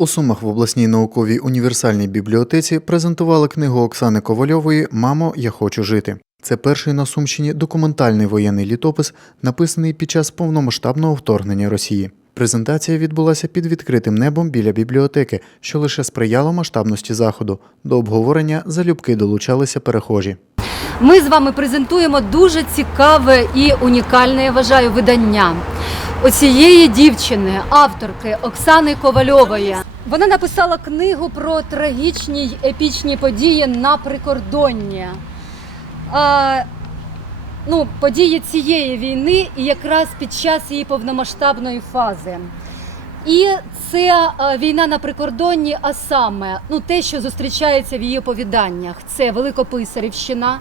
У Сумах в обласній науковій універсальній бібліотеці презентували книгу Оксани Ковальової Мамо, я хочу жити. Це перший на Сумщині документальний воєнний літопис, написаний під час повномасштабного вторгнення Росії. Презентація відбулася під відкритим небом біля бібліотеки, що лише сприяло масштабності заходу. До обговорення залюбки долучалися перехожі. Ми з вами презентуємо дуже цікаве і унікальне, я вважаю, видання оцієї дівчини, авторки Оксани Ковальової. Вона написала книгу про трагічні й епічні події на прикордонні. А, ну, події цієї війни і якраз під час її повномасштабної фази. І це війна на прикордонні, а саме ну, те, що зустрічається в її оповіданнях. Це Великописарівщина,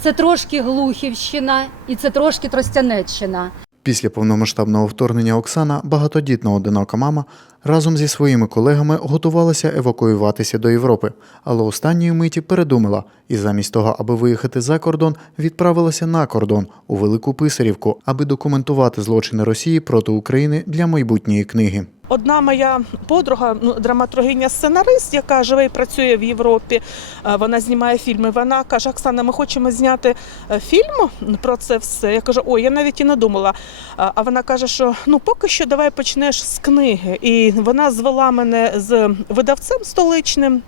це трошки Глухівщина і це трошки Тростянеччина. Після повномасштабного вторгнення Оксана, багатодітна одинока мама, разом зі своїми колегами готувалася евакуюватися до Європи, але останньої миті передумала і замість того, аби виїхати за кордон, відправилася на кордон у Велику Писарівку, аби документувати злочини Росії проти України для майбутньої книги. Одна моя подруга, ну драматургиня сценарист, яка живе і працює в Європі. е, Вона знімає фільми. Вона каже: Оксана, ми хочемо зняти е, фільм про це все. Я кажу, ой, я навіть і не думала. А а вона каже, що ну поки що давай почнеш з книги. І вона звела мене з видавцем столичним.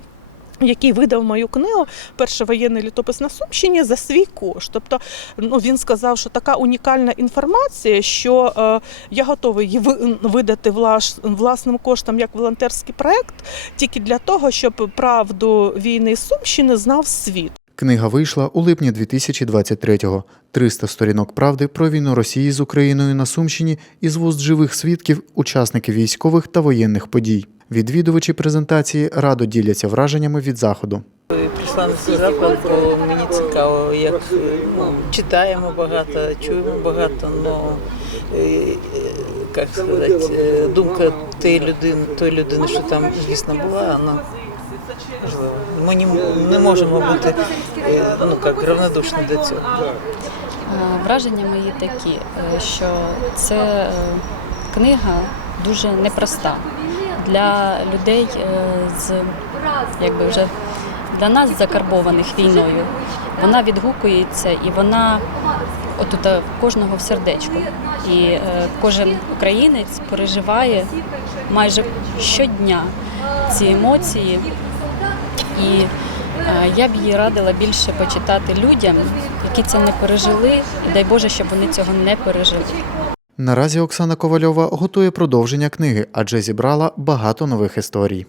Який видав мою книгу перший воєнний літопис на Сумщині за свій кошт. Тобто, ну він сказав, що така унікальна інформація, що е, я готовий її ви- видати влаш- власним коштом як волонтерський проект, тільки для того, щоб правду війни Сумщини знав світ. Книга вийшла у липні 2023-го. 300 сторінок правди про війну Росії з Україною на Сумщині із вуст живих свідків, учасників військових та воєнних подій. Відвідувачі презентації радо діляться враженнями від заходу. Прийшла на цей заклад, бо мені цікаво, як ну, читаємо багато, чуємо багато, але як сказати, е, думка тієї людини, тої людини, що там дійсно була, вона важлива. Ми не, не можемо бути е, ну, як, равнодушні до цього. Е, Враження мої такі, що це книга дуже непроста для людей е, з якби вже для нас закарбованих війною. Вона відгукується і вона отут е, кожного в сердечку. І е, кожен українець переживає майже щодня ці емоції. І я б її радила більше почитати людям, які це не пережили, і дай Боже, щоб вони цього не пережили. Наразі Оксана Ковальова готує продовження книги, адже зібрала багато нових історій.